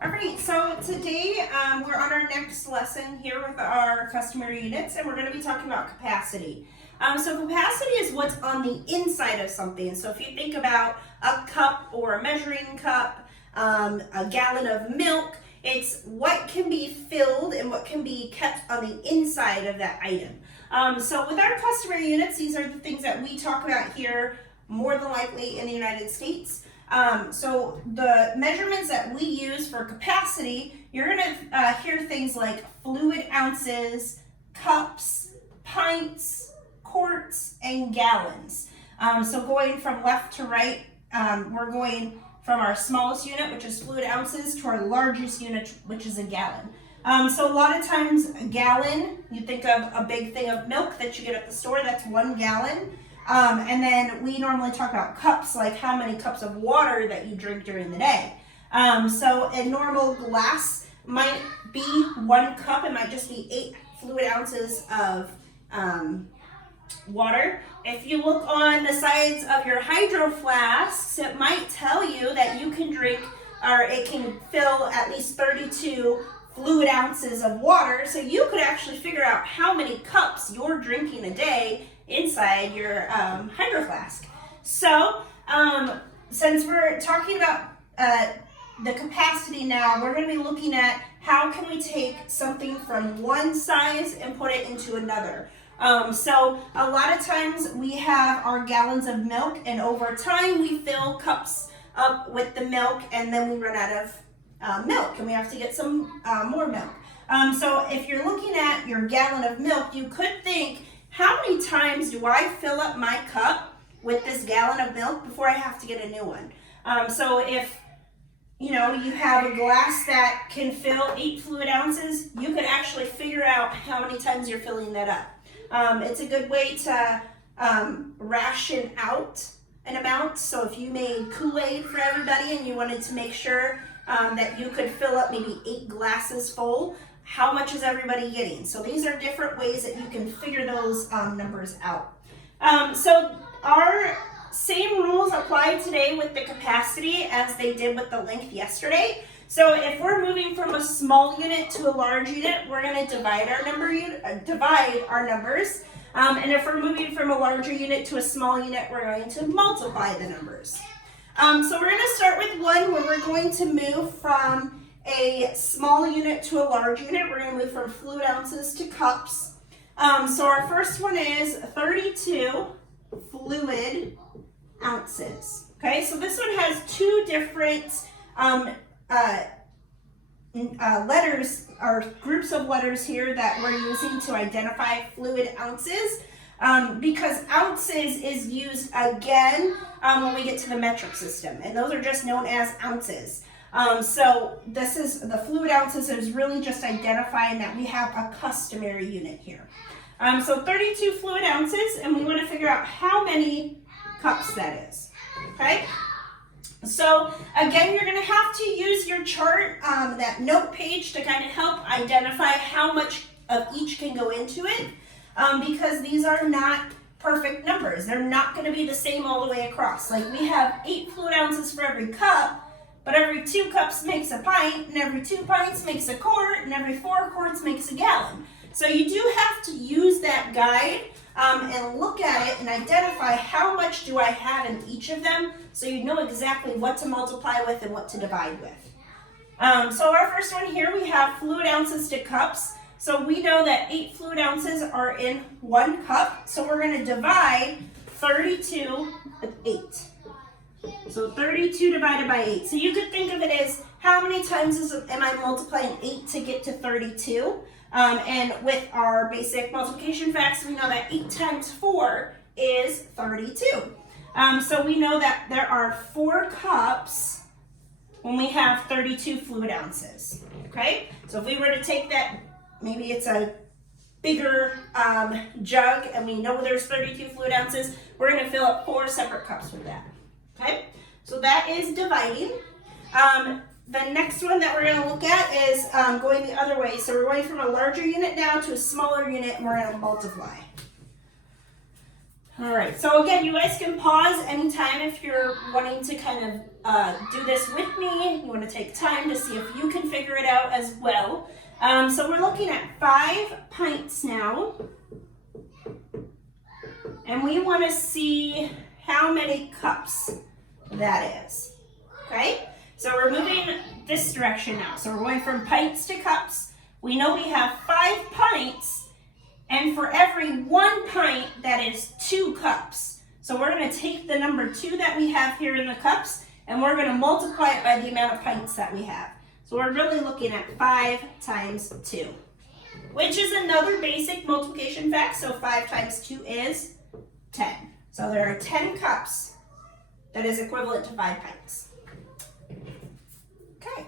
All right, so today we're on our next lesson here with our customary units, and we're going to be talking about capacity. So capacity is what's on the inside of something. So if you think about a cup or a measuring cup, a gallon of milk, it's what can be filled and what can be kept on the inside of that item. So with our customary units, these are the things that we talk about here more than likely in the United States. So the measurements that we use for capacity, you're going to hear things like fluid ounces, cups, pints, quarts, and gallons. So going from left to right, we're going from our smallest unit, which is fluid ounces, to our largest unit, which is a gallon. So a lot of times a gallon, you think of a big thing of milk that you get at the store, that's 1 gallon. And then we normally talk about cups, like how many cups of water that you drink during the day. So a normal glass might be 1 cup. It might just be 8 fluid ounces of water. If you look on the sides of your hydro flasks, it might tell you that you can drink, or it can fill at least 32 fluid ounces of water. So you could actually figure out how many cups you're drinking a day inside your hydro flask. So since we're talking about the capacity now, we're going to be looking at how can we take something from one size and put it into another. So a lot of times we have our gallons of milk, and over time we fill cups up with the milk, and then we run out of milk and we have to get some more milk. So if you're looking at your gallon of milk, you could think, how many times do I fill up my cup with this gallon of milk before I have to get a new one? So if you have a glass that can fill 8 fluid ounces, you could actually figure out how many times you're filling that up. It's a good way to ration out an amount. So if you made Kool-Aid for everybody and you wanted to make sure that you could fill up maybe 8 glasses full, how much is everybody getting? So these are different ways that you can figure those numbers out. So our same rules apply today with the capacity as they did with the length yesterday. So if we're moving from a small unit to a large unit, we're going to divide our numbers. And if we're moving from a larger unit to a small unit, we're going to multiply the numbers. So we're going to start with 1 where we're going to move from a small unit to a large unit. We're going to move from fluid ounces to cups. So our first one is 32 fluid ounces. Okay, so this one has 2 different letters or groups of letters here that we're using to identify fluid ounces. Because ounces is used again when we get to the metric system, and those are just known as ounces. So this is the fluid ounces is really just identifying that we have a customary unit here. So 32 fluid ounces, and we want to figure out how many cups that is. Okay. So again, you're going to have to use your chart, that note page, to kind of help identify how much of each can go into it, because these are not perfect numbers. They're not going to be the same all the way across. Like we have 8 fluid ounces for every cup, but every 2 cups makes a pint, and every 2 pints makes a quart, and every 4 quarts makes a gallon. So you do have to use that guide and look at it and identify how much do I have in each of them, so you know exactly what to multiply with and what to divide with. So our first one here, we have fluid ounces to cups. So we know that 8 fluid ounces are in 1 cup, so we're going to divide 32 with 8. So 32 divided by 8. So you could think of it as how many times am I multiplying 8 to get to 32? And with our basic multiplication facts, we know that 8 times 4 is 32. So we know that there are 4 cups when we have 32 fluid ounces. Okay? So if we were to take that, maybe it's a bigger jug, and we know there's 32 fluid ounces, we're going to fill up 4 separate cups with that. Okay, so that is dividing. The next one that we're going to look at is going the other way. So we're going from a larger unit now to a smaller unit, and we're going to multiply. All right, so again, you guys can pause anytime if you're wanting to kind of do this with me. You want to take time to see if you can figure it out as well. So we're looking at 5 pints now. And we want to see how many cups that is, okay? So we're moving this direction now. So we're going from pints to cups. We know we have 5 pints, and for every 1 pint, that is 2 cups. So we're going to take the number 2 that we have here in the cups, and we're going to multiply it by the amount of pints that we have. So we're really looking at 5 times 2, which is another basic multiplication fact. So 5 times 2 is 10. So there are 10 cups that is equivalent to 5 pints. Okay.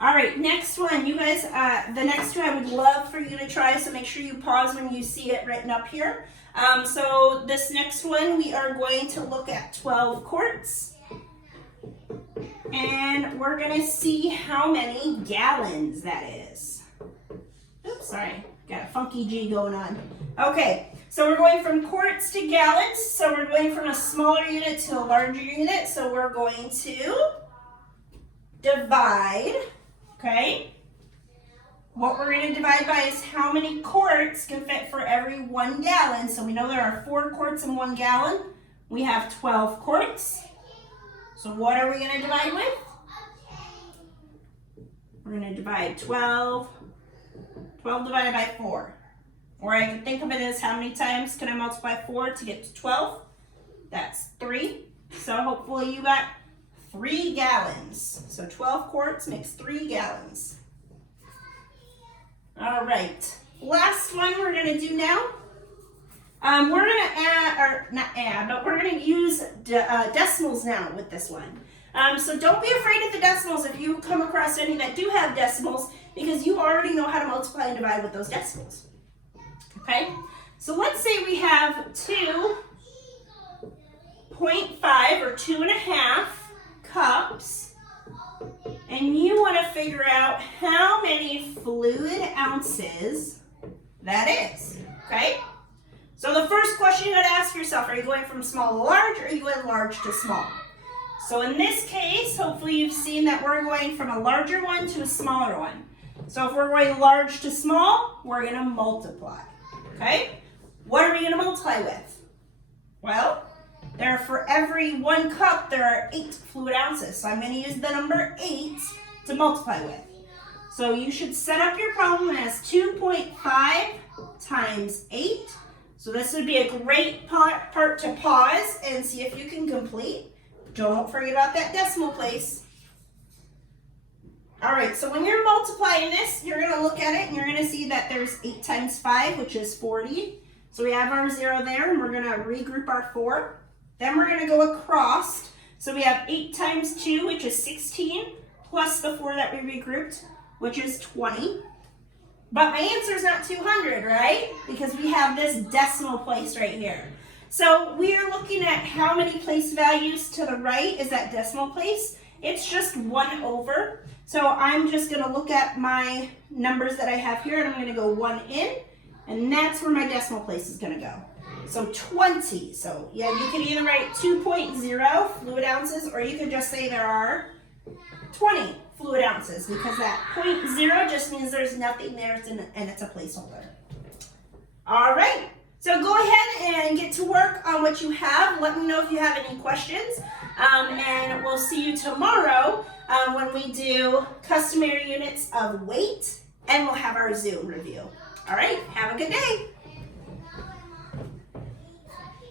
All right, next one. You guys, the next one I would love for you to try, so make sure you pause when you see it written up here. So this next one, we are going to look at 12 quarts. And we're going to see how many gallons that is. Oops, sorry. Got a funky G going on. Okay, so we're going from quarts to gallons. So we're going from a smaller unit to a larger unit. So we're going to divide, okay? What we're going to divide by is how many quarts can fit for every 1 gallon. So we know there are 4 quarts in 1 gallon. We have 12 quarts. So what are we going to divide with? We're going to divide 12 divided by 4. Or I can think of it as how many times can I multiply 4 to get to 12? That's 3. So hopefully you got 3 gallons. So 12 quarts makes 3 gallons. All right. Last one we're going to do now. We're going to add, or not add, but we're going to use decimals now with this one. So don't be afraid of the decimals if you come across any that do have decimals, because you already know how to multiply and divide with those decimals. Okay? So let's say we have 2.5 or 2.5 cups, and you want to figure out how many fluid ounces that is. Okay? So the first question you got to ask yourself, are you going from small to large, or are you going large to small? So in this case, hopefully you've seen that we're going from a larger one to a smaller one. So if we're going large to small, we're going to multiply. Okay? What are we going to multiply with? Well, for every 1 cup, there are 8 fluid ounces. So I'm going to use the number 8 to multiply with. So you should set up your problem as 2.5 times 8. So this would be a great part to pause and see if you can complete. Don't forget about that decimal place. All right, so when you're multiplying this, you're going to look at it and you're going to see that there's 8 times 5, which is 40. So we have our 0 there, and we're going to regroup our 4. Then we're going to go across. So we have 8 times 2, which is 16, plus the 4 that we regrouped, which is 20. But my answer is not 200, right? Because we have this decimal place right here. So we are looking at how many place values to the right is that decimal place. It's just 1 over. So I'm just going to look at my numbers that I have here, and I'm going to go 1 in, and that's where my decimal place is going to go. So 20. So yeah, you can either write 2.0 fluid ounces, or you could just say there are 20 fluid ounces, because that 0.0 just means there's nothing there, and it's a placeholder. All right. So go ahead and get to work on what you have. Let me know if you have any questions. And we'll see you tomorrow when we do customary units of weight, and we'll have our Zoom review. All right, have a good day.